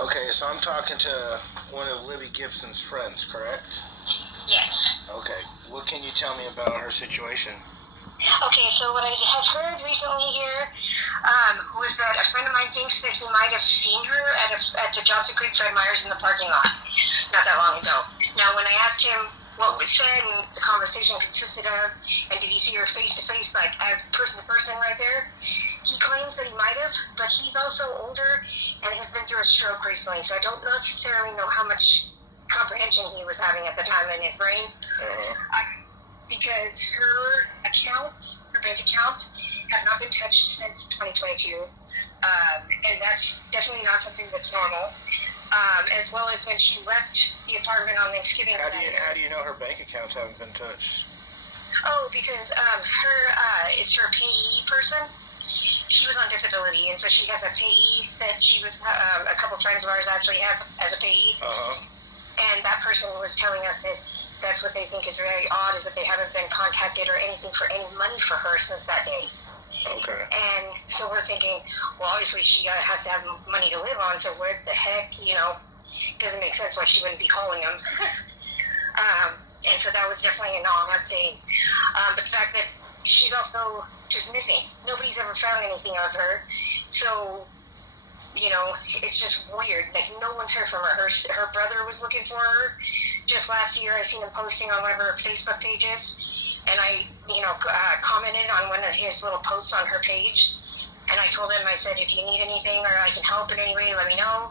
Okay, so I'm talking to one of Libby Gibson's friends, correct? Yes. Okay, what can you tell me about her situation? Okay, so what I have heard recently here was that a friend of mine thinks that he might have seen her at the Johnson Creek Fred Meyer's in the parking lot not that long ago. Now, when I asked him what was said and the conversation consisted of, and did he see her face to face, like as person to person right there, he claims that he might have, but he's also older and has been through a stroke recently, so I don't necessarily know how much comprehension he was having at the time in his brain. Because her bank accounts, have not been touched since 2022. And that's definitely not something that's normal. As well as when she left the apartment on Thanksgiving. How do you know her bank accounts haven't been touched? Oh, because it's her payee person. She was on disability, and so she has a payee that she was, a couple friends of ours actually have as a payee. And that person was telling us that that's what they think is very odd, is that they haven't been contacted or anything for any money for her since that day. Okay. And so we're thinking, well, obviously she has to have money to live on, so what the heck, doesn't make sense why she wouldn't be calling them. And so that was definitely an odd thing. But the fact that she's also just missing. Nobody's ever found anything of her. So, it's just weird. Like, no one's heard from her. Her brother was looking for her. Just last year, I seen him posting on one of her Facebook pages, and I, commented on one of his little posts on her page, and I told him, I said, if you need anything or I can help in any way, let me know,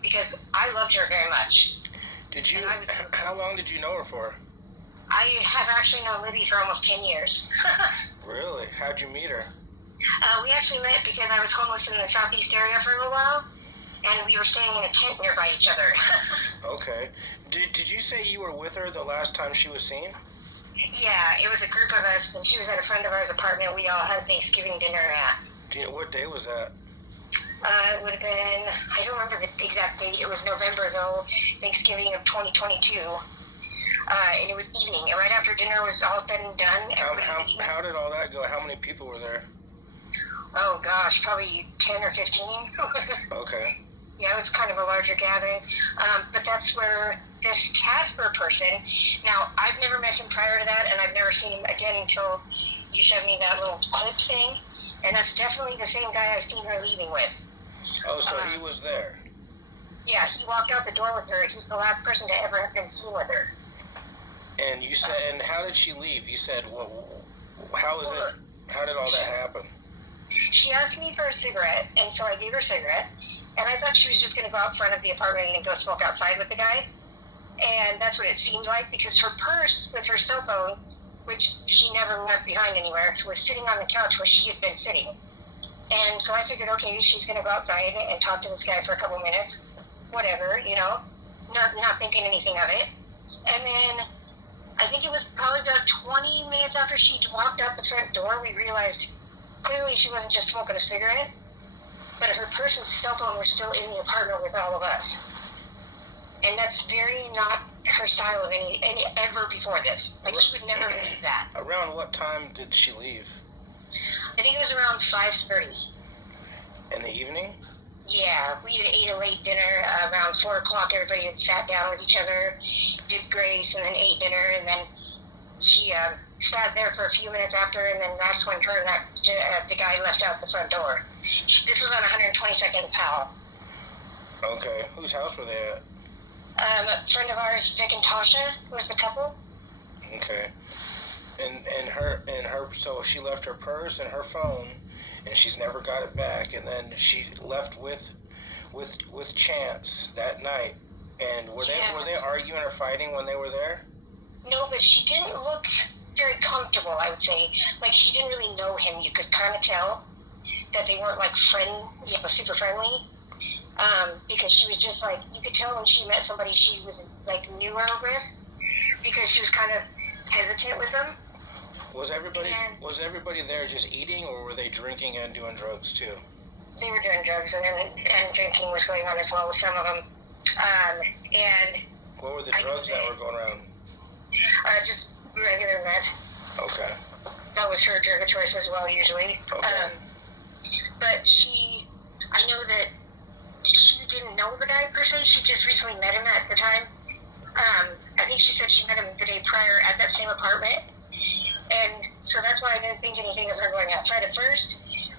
because I loved her very much. How long did you know her for? I have actually known Libby for almost 10 years. Really? How'd you meet her? We actually met because I was homeless in the southeast area for a little while, and we were staying in a tent nearby each other. Okay. Did you say you were with her the last time she was seen? Yeah, it was a group of us, and she was at a friend of ours' apartment we all had Thanksgiving dinner at. Do you know what day was that? It would have been, I don't remember the exact date. It was November, though, Thanksgiving of 2022. And it was evening, and right after dinner was all been done. How did all that go? How many people were there? Oh, gosh, probably 10 or 15. Okay. Yeah, it was kind of a larger gathering. But that's where this Casper person, now, I've never met him prior to that, and I've never seen him again until you showed me that little clip thing. And that's definitely the same guy I've seen her leaving with. Oh, so he was there? Yeah, he walked out the door with her. He's the last person to ever have been seen with her. And you said, and how did she leave? You said, how did all that happen? She asked me for a cigarette, and so I gave her a cigarette. And I thought she was just going to go out front of the apartment and go smoke outside with the guy. And that's what it seemed like, because her purse with her cell phone, which she never left behind anywhere, was sitting on the couch where she had been sitting. And so I figured, okay, she's going to go outside and talk to this guy for a couple minutes. Whatever, not thinking anything of it. And then I think it was probably about 20 minutes after she walked out the front door, we realized clearly she wasn't just smoking a cigarette, but her purse and cell phone were still in the apartment with all of us. And that's very not her style of any ever before this. Like, she would never leave that. Around what time did she leave? I think it was around 5:30. In the evening? Yeah, we had ate a late dinner. Around 4 o'clock, everybody had sat down with each other, did grace, and then ate dinner, and then she sat there for a few minutes after, and then that's when her and the guy left out the front door. This was on 122nd and Powell. Okay. Whose house were they at? A friend of ours, Vic and Tasha, was the couple. Okay. And her, so she left her purse and her phone, and she's never got it back. And then she left with Chance that night. And were they arguing or fighting when they were there? No, but she didn't look very comfortable, I would say. Like, she didn't really know him. You could kind of tell that they weren't like super friendly. Because she was just like, you could tell when she met somebody she was like newer with, because she was kind of hesitant with them. Was everybody there just eating, or were they drinking and doing drugs too? They were doing drugs, and drinking was going on as well with some of them. And what were the drugs that were going around? Just regular meth. Okay. That was her drug of choice as well, usually. Okay. But I know that she didn't know person, she just recently met him at the time. I think she said she met him the day prior at that same apartment. And so that's why I didn't think anything of her going outside at first.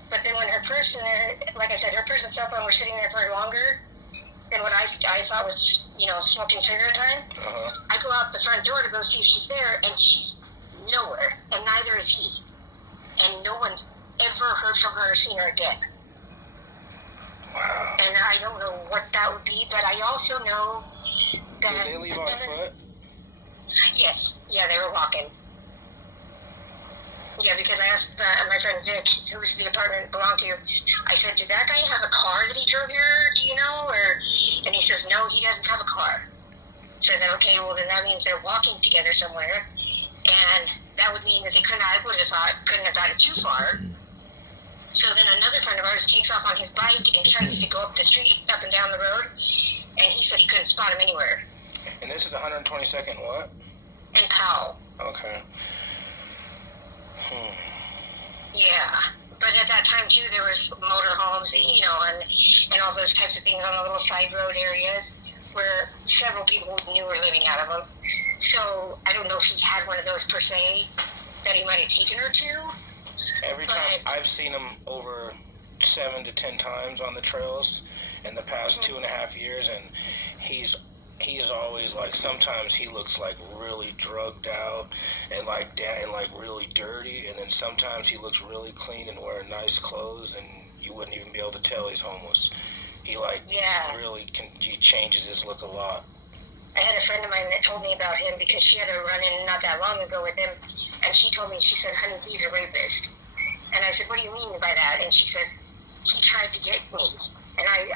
But then when her purse and, like I said, her purse and cell phone were sitting there for longer than what I thought was, smoking cigarette time, I go out the front door to go see if she's there, and she's nowhere, and neither is he. And no one's ever heard from her or seen her again. Wow. And I don't know what that would be, but I also know that... Did they leave on foot? Yes. Yeah, they were walking. Yeah, because I asked my friend Vic, who's the apartment belonged to, I said, did that guy have a car that he drove here, do you know? And he says, no, he doesn't have a car. So then, okay, well, then that means they're walking together somewhere, and that would mean that I would have thought, couldn't have gotten too far. So then another friend of ours takes off on his bike and tries to go up the street, up and down the road, and he said he couldn't spot him anywhere. And this is 122nd what? And Powell. Okay. Yeah, but at that time too, there was motorhomes, and all those types of things on the little side road areas where several people knew were living out of them. So I don't know if he had one of those per se that he might have taken her to. Every time I've seen him over 7 to 10 times on the trails in the past 2.5 years, and he's always like, sometimes he looks like really drugged out and like really dirty, and then sometimes he looks really clean and wearing nice clothes, and you wouldn't even be able to tell he's homeless. He he changes his look a lot. I had a friend of mine that told me about him because she had a run-in not that long ago with him, and she told me, she said, honey, he's a rapist. And I said, what do you mean by that? And she says, he tried to get me. And I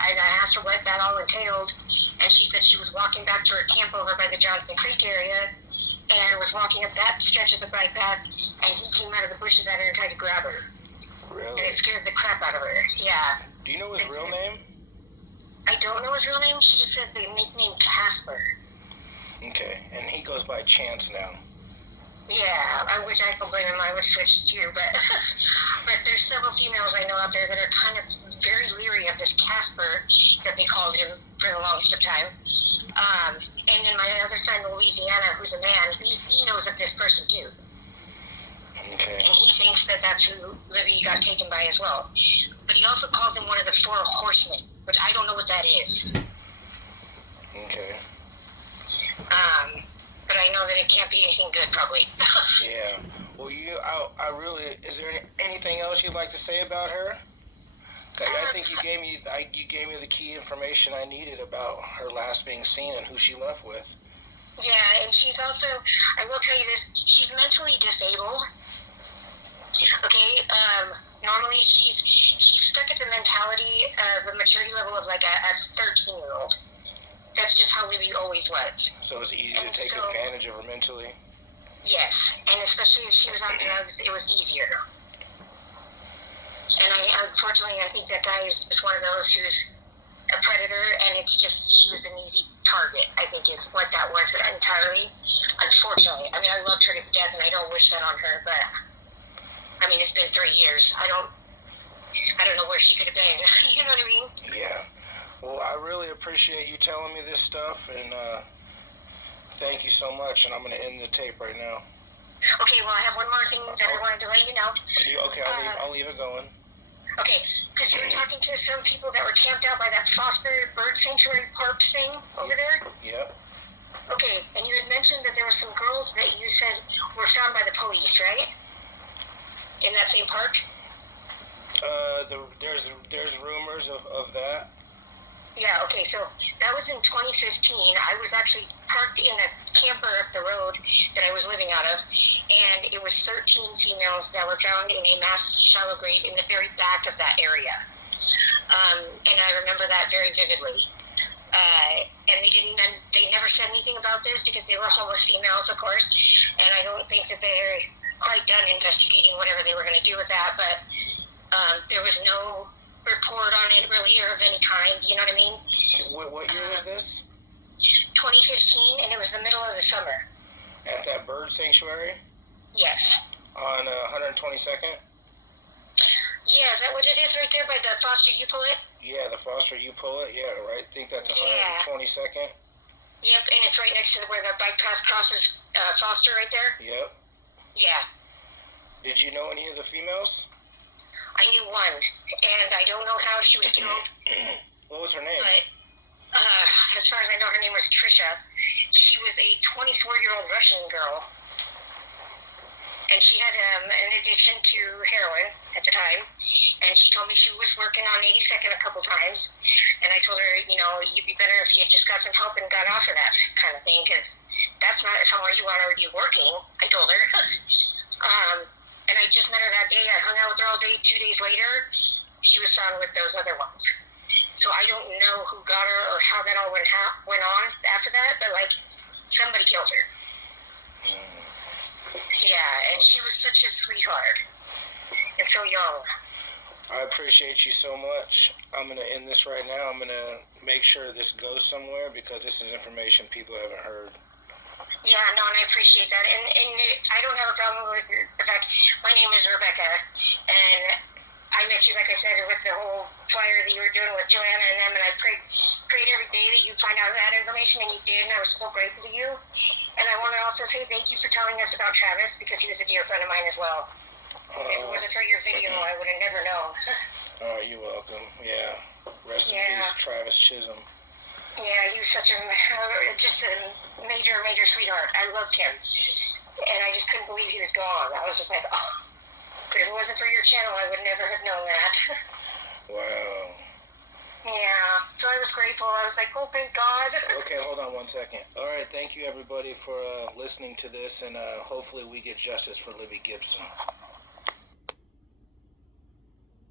asked her what that all entailed, and she said she was walking back to her camp over by the Johnson Creek area, and was walking up that stretch of the bike path, and he came out of the bushes at her and tried to grab her. Really? And it scared the crap out of her. Yeah. Do you know his real name? I don't know his real name. She just said the nickname Casper. Okay, and he goes by Chance now. Yeah, which I don't blame him. I would switch too, but there's several females I know out there that are kind of very leery of this Casper that they called him for the longest of time. And then my other friend in Louisiana, who's a man, he knows of this person too. Okay. And he thinks that that's who Libby got taken by as well. But he also calls him one of the 4 horsemen, which I don't know what that is. Okay. But I know that it can't be anything good, probably. Yeah. Well, I really, is there anything else you'd like to say about her? I think you gave me the key information I needed about her last being seen and who she left with. Yeah, and she's also, I will tell you this, she's mentally disabled. Okay, normally she's stuck at the mentality of a maturity level of like a 13-year-old. That's just how Libby always was. So it's easy to take advantage of her mentally? Yes, and especially if she was on drugs, it was easier. And unfortunately, I think that guy is just one of those who's a predator, and it's just, she was an easy target, I think is what that was entirely. Unfortunately. I mean, I loved her to death, and I don't wish that on her, but, I mean, it's been 3 years. I don't know where she could have been. You know what I mean? Yeah. Well, I really appreciate you telling me this stuff, and thank you so much, and I'm going to end the tape right now. Okay, well, I have one more thing that I wanted to let you know. Okay, I'll leave it going. Okay, because you were talking to some people that were camped out by that Foster Bird Sanctuary Park thing over there? Yep. Okay, and you had mentioned that there were some girls that you said were found by the police, right? In that same park? There's rumors of that. Yeah, okay, so that was in 2015. I was actually parked in a camper up the road that I was living out of, and it was 13 females that were found in a mass shallow grave in the very back of that area. And I remember that very vividly. And they never said anything about this because they were homeless females, of course, and I don't think that they're quite done investigating whatever they were going to do with that, but there was no report on it really or of any kind, you know what I mean? What year was this? 2015, and it was the middle of the summer. At that bird sanctuary? Yes. On 122nd? Yeah, is that what it is right there by the Foster You Pull It? Yeah, the Foster You Pull It. Yeah, right. I think that's 122nd. Yep, and it's right next to where the bike path crosses Foster right there. Yep. Yeah. Did you know any of the females? I knew one, and I don't know how she was killed. What was her name? But as far as I know, her name was Trisha. She was a 24-year-old Russian girl, and she had an addiction to heroin at the time. And she told me she was working on 82nd a couple times, and I told her, you know, you'd be better if you had just got some help and got off of that kind of thing, because that's not somewhere you want to be working. I told her. And I just met her that day. I hung out with her all day. 2 days later, she was found with those other ones. So I don't know who got her or how that all went on after that, but like somebody killed her. Yeah, and she was such a sweetheart and so young. I appreciate you so much. I'm going to end this right now. I'm going to make sure this goes somewhere because this is information people haven't heard. Yeah, no, and I appreciate that. And I don't have a problem with the fact my name is Rebecca, and I met you, like I said, with the whole flyer that you were doing with Joanna and them, and I prayed every day that you find out that information, and you did, and I was so grateful to you. And I want to also say thank you for telling us about Travis, because he was a dear friend of mine as well. If it wasn't for your video, I would have never known. Oh, you're welcome. Yeah. Rest in peace, Travis Chisholm. Yeah, he was such just a major, major sweetheart. I loved him. And I just couldn't believe he was gone. I was just like, oh. But if it wasn't for your channel, I would never have known that. Wow. Yeah, so I was grateful. I was like, oh, thank God. Okay, hold on 1 second. All right, thank you, everybody, for listening to this, and hopefully we get justice for Libby Gibson.